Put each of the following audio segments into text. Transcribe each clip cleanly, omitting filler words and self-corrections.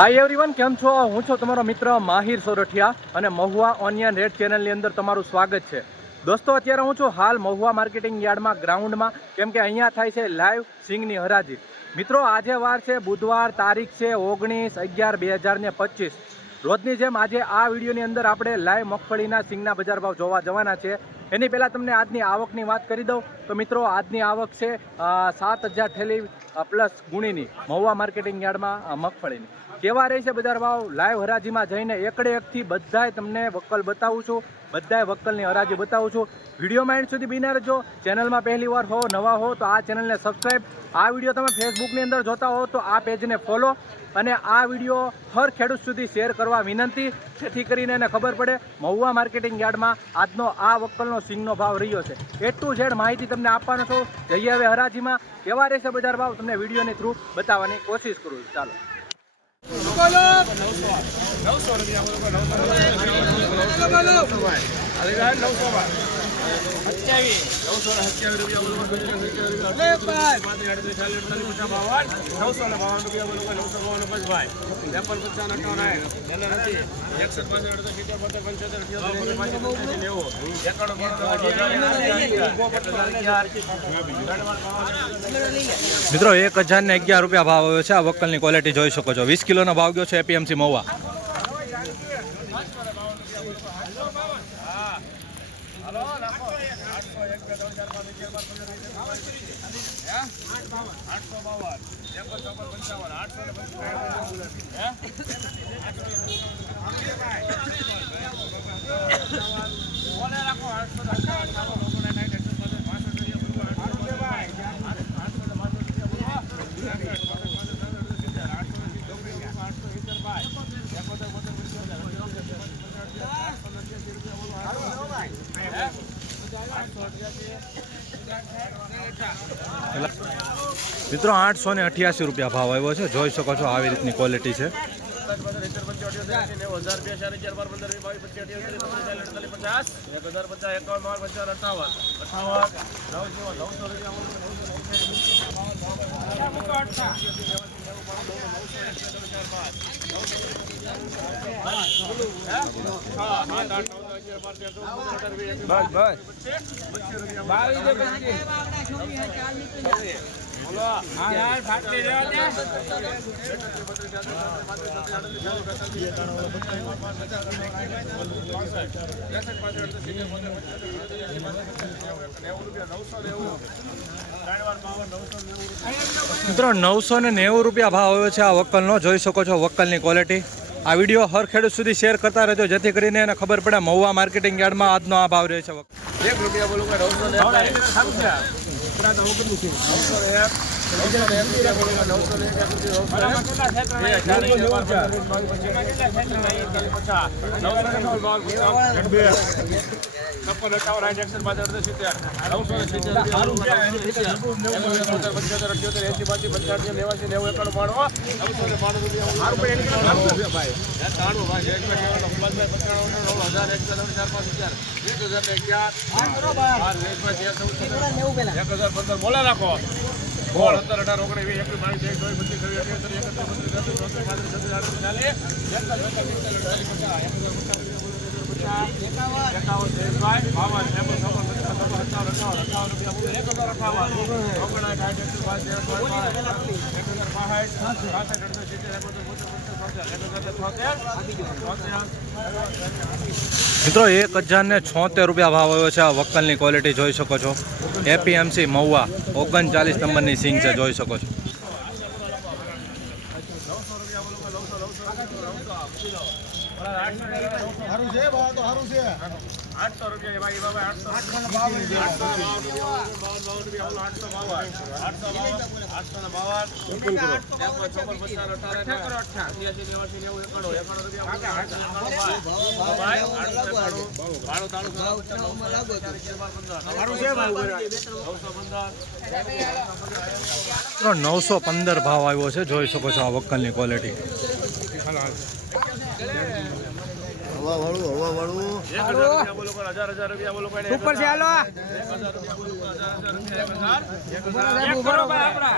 Hi everyone, કેમ છો? હું છું તમારો મિત્ર માહિર સોરઠિયા અને મહુવા ઓનિયન રેટ ચેનલની અંદર તમારું સ્વાગત છે. દોસ્તો, અત્યારે હું છું હાલ મહુવા માર્કેટિંગ યાર્ડમાં ગ્રાઉન્ડમાં, કેમ કે અહીંયા થાય છે લાઈવ સિંગની હરાજી. મિત્રો, આજે વાર છે બુધવાર, તારીખ છે 19/11/2025. રોજની જેમ આજે આ વિડીયોની અંદર આપણે લાઈવ મગફળીના સિંગના બજાર ભાવ જોવા જવાના છે. એની પહેલાં તમને આજની આવકની વાત કરી દઉં તો મિત્રો, આજની આવક છે 7,000 થેલી પ્લસ ગુણીની મહુવા માર્કેટિંગ યાર્ડમાં મગફળીની. કેવા રહે છે બજાર ભાવ લાઈવ હરાજીમાં જઈને એકડે એકથી બધાય તમને વક્કલ બતાવું છું, બધાય વક્કલની હરાજી બતાવું છું. વિડીયોમાં એન્ડ સુધી બિના રહેજો. ચેનલમાં પહેલી વાર હો, નવા હો તો આ ચેનલને સબસ્ક્રાઈબ. આ વિડીયો તમે ફેસબુકની અંદર જોતા હો તો આ પેજને ફોલો અને આ વિડીયો હર ખેડૂત સુધી શેર કરવા વિનંતી, જેથી કરીને એને ખબર પડે મહુવા માર્કેટિંગ યાર્ડમાં આજનો આ વક્કલનો સિંગનો ભાવ રહ્યો છે. એ ટુ ઝેડ માહિતી તમને આપવાનો છું. જઈએ હવે હરાજીમાં. કેવા રહેશે બજાર ભાવ તમને વિડીયોની થ્રુ બતાવવાની કોશિશ કરું. ચાલો. 1,011 રૂપિયા ભાવ આવ્યો છે. આ વક્કલની ક્વોલિટી જોઈ શકો છો. 20 કિલોનો ભાવ ગયો છે એપીએમસી મહુવા. મિત્રો 888 રૂપિયા ભાવ આવ્યો છે. જોઈ શકો છો આવી રીતની ક્વોલિટી છે. મિત્રો 990 રૂપિયા ભાવ આવ્યો છે આ વક્કલનો. જોઈ શકો છો વક્કલની ક્વોલિટી. આ વિડીયો હર ખેડૂત સુધી શેર કરતા રહેજો, જેથી કરીને એને ખબર પડે મહુવા માર્કેટિંગ યાર્ડમાં આજનો આ ભાવ રહે છે. 1 રૂપિયા બોલું બોલા રાખો. 17, 18, મિત્રો 1,076 રૂપિયા ભાવ આવ્યો છે આ વક્કલની ક્વોલિટી. જોઈ શકો છો એપીએમસી મહુવા 39 નંબરની સિંગ છે. જોઈ શકો છો. મિત્રો 915 ભાવ આવ્યો છે. જોઈ શકો છો આ વક્કલની ક્વોલિટી. હવા વાળું 1000 રૂપિયા બોલો કોણ 1000 રૂપિયા બોલો કોણ ઉપર છે હાલો 1000 રૂપિયા બોલો 1000 એક કરો ભાઈ આપડા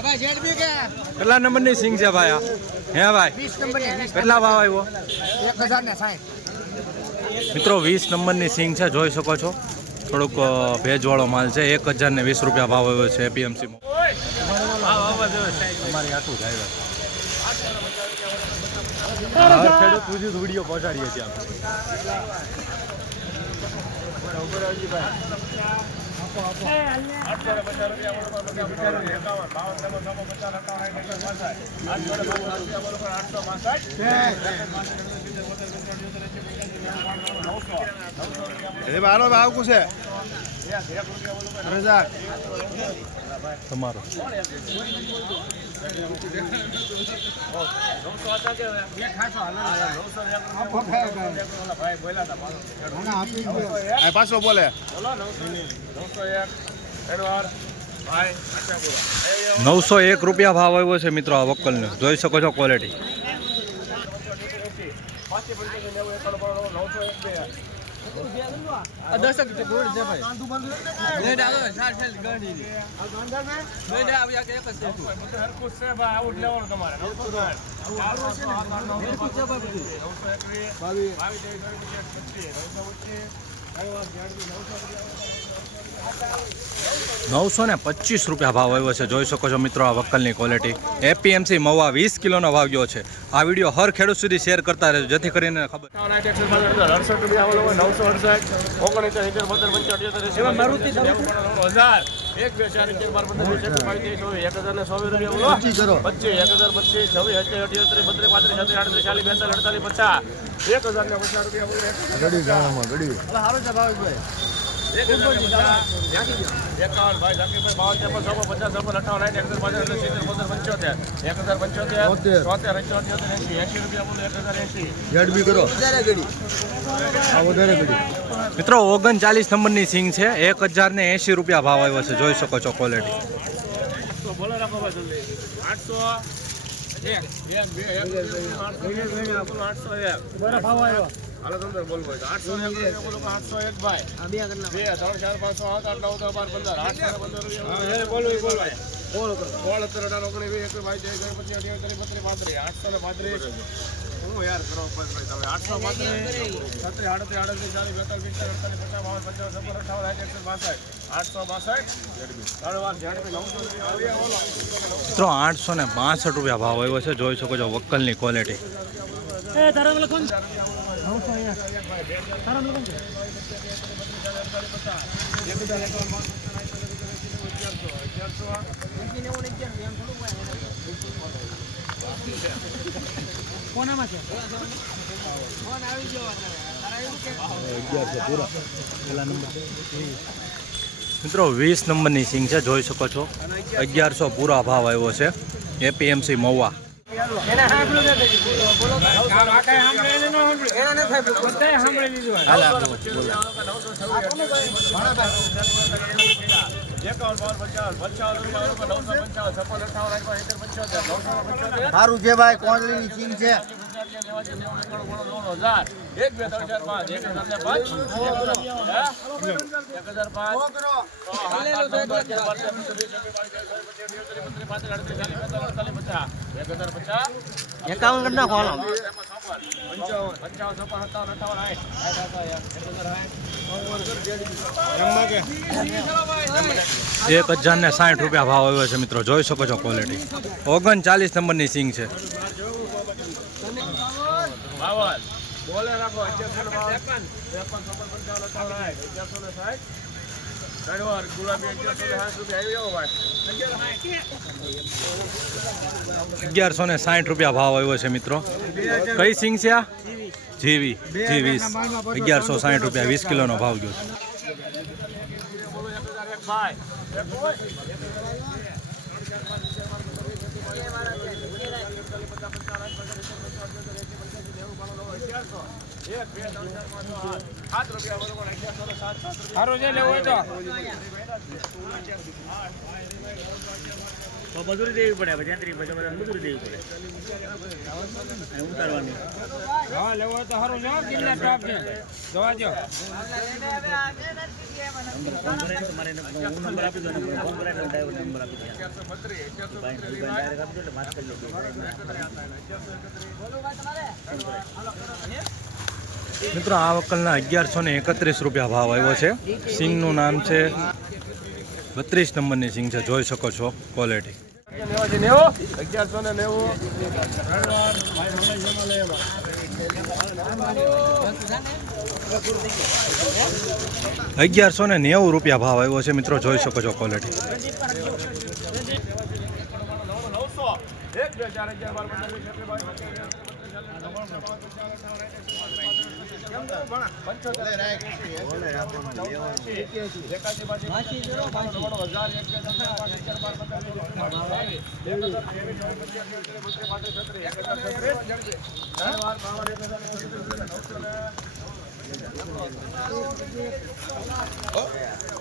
2 જેડબી કે કેટલા નંબરની સિંગ છે ભાઈ આ? હે ભાઈ 20 નંબરની કેટલા ભાવ આવ્યો 1060 મિત્રો? 20 નંબરની સિંગ છે, જોઈ શકો છો. થોડુંક ભેજવાળો માલ છે. 1020 રૂપિયા ભાવ આવ્યો છે એપીએમસી માં. તમારી આટલું જ આવ્યા ખેડૂત સુધી વિડીયો પહોંચાડીએ છીએ મારો ભાવ કું છે તમારો. પાછો બોલે 901 રૂપિયા ભાવ આવ્યો છે મિત્રો આ વક્કલનો. જોઈ શકો છો ક્વોલિટી. ₹925 ભાવ આવ્યો છે. જોઈ શકો છો મિત્રો આ વક્કલની ક્વોલિટી. એપીએમસી મહુવા 20 કિલોનો ભાવ ગયો છે. આ વિડીયો હર ખેડૂત સુધી શેર કરતા રહેજો જેથી કરીને ખબર. 68 રૂપિયા બોલો 968 69 70 મારુતિ 1000 1 2 4 5 6 7 8 9 1000 ને 100 રૂપિયા બોલો 25 1025 26 28 33 32 35 40 42 50 1050 રૂપિયા બોલો ગડી સારું છે ભાવ ભાઈ 51 ભાઈ ઝાકીરભાઈ 52 50 58 ઝડબી કરો વધારે ગડી મિત્રો 39 નંબરની સિંગ છે. 1080 રૂપિયા ભાવ આવ્યો છે. જોઈ શકો છો ક્વોલિટી. બોલો રાખો ભાઈ જલ્દી 800 બરાબર ભાવ આવ્યો હાલો તમને બોલ ભાઈ 801 બોલો 801 ભાઈ આ બે કરના 2 3 4 5 6 8 9 10 12 15 815 બોલો બોલ ભાઈ બોલ 17 18 19 20 ભાઈ 25 28 835 હું યાર કરો ભાઈ તમે 835 37 38 મિત્રો 862 રૂપિયા ભાવ આવ્યો છે. જોઈ શકો છો વક્કલની ક્વોલિટી. કોનામાં છે મિત્રો 20 નંબરની સિંગ છે. જોઈ શકો છો 1100 પૂરા ભાવ આવ્યો છે એપીએમસી મહુવા. સારું છે ભાઈ કોંદલીની સિંગ છે 1 2 3 4 5 51 કરના ખોલો 1060 રૂપિયા ભાવ આવ્યો છે મિત્રો. જોઈ શકો છો ક્વોલિટી. 39 નંબરની સિંગ છે. બોલે રાખો 1160 ગુલાબી 1160 રૂપિયા ભાવ આવ્યો છે મિત્રો. કઈ સિંગ છે આ? જીવી G20 1160 રૂપિયા 20 કિલોનો ભાવ ગયો છે. ₹7 બરોબર 1160 સારું છે લેવું હોય તો મજૂરી દેવી પડે પછી મજૂરી દેવી પડે ઉતારવાની. હા લેવું હોય તો સારું છે કિલ્લા સ્ટાફ છે જોવા જો તમારે નંબર આપી દો, ફોન કરાવી દો, નંબર આપી દો. ડાયરેક્ટ આપી દો એટલે વાત કરી લો. મિત્રો આ વકલના 1131 રૂપિયા ભાવ આવ્યો છે. સિંગનું નામ છે 32 નંબરની સિંગ છે, જોઈ શકો છો ક્વોલિટી. 1190 રૂપિયા ભાવ આવ્યો છે મિત્રો, જોઈ શકો છો ક્વોલિટી.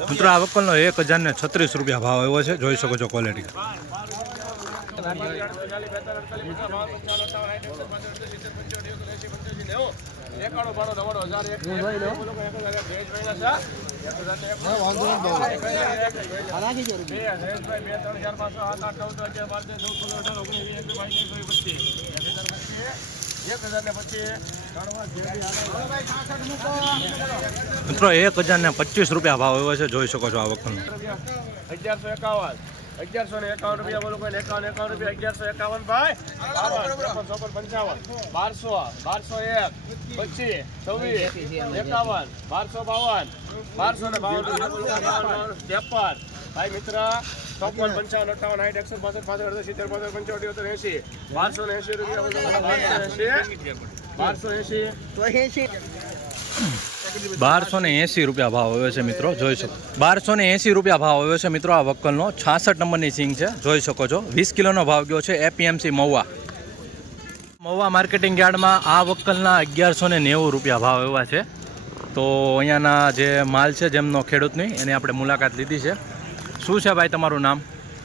1100 આ વકલનો 1036 રૂપિયા ભાવ આવ્યો છે, જોઈ શકો છો ક્વોલિટી. મિત્રો 1025 રૂપિયા ભાવ આવ્યો છે, જોઈ શકો છો આ વકલનો. 1151 રૂપિયા બોલો કોઈ 51 રૂપિયા 1151 ભાઈ 55 1200 1201 25 26 51 1252 1252 ભાઈ મિત્ર 54 55 58 61 65 65 70 75 1280 રૂપિયા ભાવ આવ્યો છે મિત્રો, જોઈ શકો. 1280 રૂપિયા ભાવ આવ્યો છે મિત્રો આ વકલનો. 66 નંબરની સિંગ છે, જોઈ શકો છો. 20 કિલોનો ભાવ ગયો છે એપીએમસી મહુવા માર્કેટિંગ યાર્ડમાં. આ વકલના 1190 રૂપિયા ભાવ આવ્યા છે. તો અહીંયાના જે માલ છે જેમનો ખેડૂતની, એની આપણે મુલાકાત લીધી છે. શું છે ભાઈ તમારું નામ?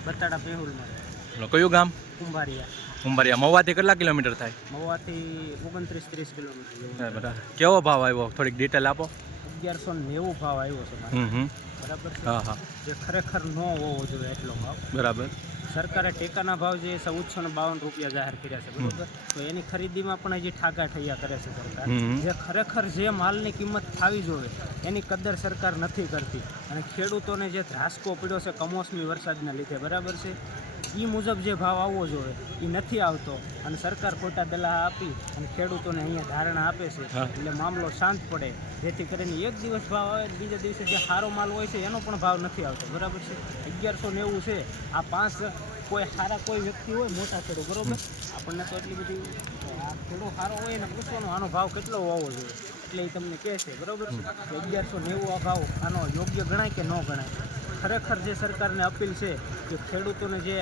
બતાડા પેહુલમાં. કયું ગામ? કુંભારિયા. મહુવાથી કેટલા કિલોમીટર થાય? મહુવાથી 29-30 કિલોમીટર. બરાબર. કેવો ભાવ આવ્યો, થોડીક ડિટેલ આપો. 1190 ભાવ આવ્યો છે મારે. બરાબર છે. હા હા, જે ખરેખર ન હોવો જોઈએ એટલો ભાવ. બરાબર. સરકારે ટેકાના ભાવ જે 1452 રૂપિયા જાહેર કર્યા છે, બરાબર, તો એની ખરીદીમાં પણ હજી ઠાગા ઠૈયા કરે છે સરકાર. જે ખરેખર જે માલની કિંમત થવી જોઈએ એની કદર સરકાર નથી કરતી, અને ખેડૂતોને જે ધ્રાસકો પડ્યો છે કમોસમી વરસાદના લીધે, બરાબર છે, એ મુજબ જે ભાવ આવવો જોઈએ એ નથી આવતો, અને સરકાર ખોટા દલાહ આપી અને ખેડૂતોને અહીંયા ધારણા આપે છે, એટલે મામલો શાંત પડે, જેથી કરીને એક દિવસ ભાવ આવે બીજા દિવસે જે સારો માલ હોય છે એનો પણ ભાવ નથી આવતો, બરાબર છે. 1190 છે. આ 5 કોઈ સારા કોઈ વ્યક્તિ હોય મોટા ખેડૂત, બરાબર, આપણને તો એટલી બધી આ ખેડૂત સારો હોય ને પૂછવાનો આનો ભાવ કેટલો હોવો જોઈએ, એટલે એ તમને કહે છે, બરાબર છે. 1190 આ ભાવ આનો યોગ્ય ગણાય કે ન ગણાય? ખરેખર જે સરકારને અપીલ છે કે ખેડૂતોને જે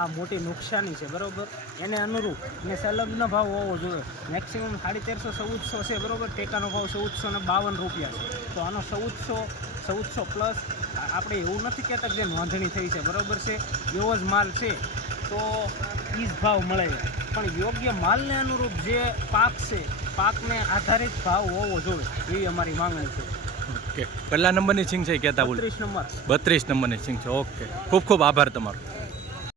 આ મોટી નુકસાની છે, બરાબર, એને અનુરૂપ ને સંલગ્ન ભાવ હોવો જોઈએ. મેક્સિમમ 1350-1400 છે, બરાબર, ટેકાનો ભાવ 1452 રૂપિયા છે, તો આનો 1400 પ્લસ. આપણે એવું નથી કહેતા કે નોંધણી થઈ છે, બરાબર છે, એવો જ માલ છે તો એ જ ભાવ મળે, પણ યોગ્ય માલને અનુરૂપ જે પાક છે પાકને આધારિત ભાવ હોવો જોઈએ, એવી અમારી માંગણી છે. ઓકે, કેટલા નંબરની સિંગ છે કહેતા બોલ? 32 નંબર. 32 નંબરની સિંગ છે. ઓકે, ખૂબ ખૂબ આભાર તમારો.